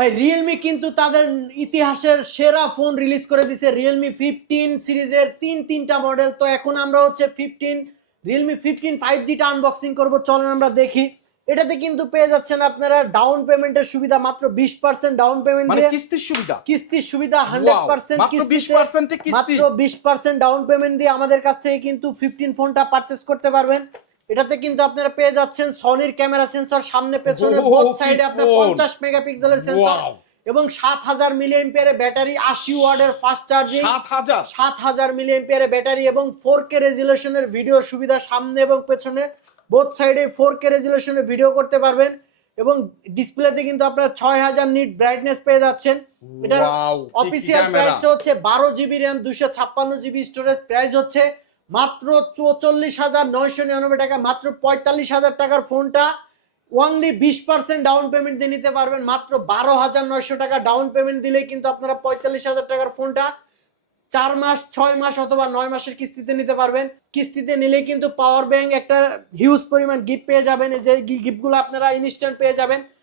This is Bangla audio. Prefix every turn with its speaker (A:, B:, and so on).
A: ভাই রিয়েলমি কিন্তু তাদের ইতিহাসের সেরা ফোন রিলিজ করে দিছে রিয়েলমি ফিফটিন সিরিজের তিন তিনটা মডেল তো এখন আমরা হচ্ছে ফিফটিন রিয়েলমি ফিফটিন ফাইভ জিটা আনবক্সিং করব। চলেন আমরা দেখি। এটাতে কিন্তু পেয়ে যাচ্ছেন আপনারা ডাউন পেমেন্টের সুবিধা মাত্র বিশ পার্সেন্ট ডাউন পেমেন্ট
B: মানে
A: দিয়ে।
B: কিস্তির সুবিধা?
A: কিস্তির সুবিধা হান্ড্রেড পার্সেন্ট
B: মাত্র 20% কিস্তি।
A: মাত্র বিশ পার্সেন্ট ডাউন পেমেন্ট দিয়ে আমাদের কাছ থেকে কিন্তু ফিফটিন ফোনটা পারচেস করতে পারবেন। এটাতে কিন্তু আপনারা পেয়ে যাচ্ছেন সনির ক্যামেরা সেন্সর সামনে পেছনে বোথ সাইডে আপনার
B: phone!
A: পঞ্চাশ মেগাপিক্সেলের সেন্সর এবং সাত হাজার মিলিয়ন পেয়ারে ব্যাটারি আশি ওয়ার্ডের ফাস্ট চার্জিং
B: সাত হাজার?
A: সাত হাজার মিলিয়ন পেয়ারে ব্যাটারি এবং ফোর কে রেজুলেশনের ভিডিও সুবিধা সামনে এবং পেছনে। বোথ সাইডে ফোর কে রেজুলেশনের ভিডিও করতে পারবেন এবং ডিসপ্লেতে কিন্তু আপনারা ছয় হাজার নিট ব্রাইটনেস পেয়ে যাচ্ছেন। এটার অফিসিয়াল! প্রাইসটা হচ্ছে বারো জিবি র্যাম দুশো ছাপ্পান্ন জিবি স্টোরেজ প্রাইস হচ্ছে। মাত্র চৌচল্লিশ হাজার নয়শো নিরানব্বই টাকা, মাত্র পঁয়তাল্লিশ হাজার টাকার ফোনটা ওনলি বিশ পার্সেন্ট ডাউন পেমেন্ট দিয়ে নিতে পারবেন। মাত্র বারো হাজার নয়শো টাকা ডাউন পেমেন্ট দিলেই কিন্তু আপনারা পঁয়তাল্লিশ হাজার টাকার ফোনটা চার মাস, ছয় মাস অথবা নয় মাসের কিস্তিতে নিতে পারবেন। কিস্তিতে নিলেই কিন্তু পাওয়ার ব্যাংক একটা হিউজ পরিমাণ গিফট পেয়ে যাবেন। যে গিফটগুলো আপনারা ইনস্ট্যান্ট পেয়ে যাবেন।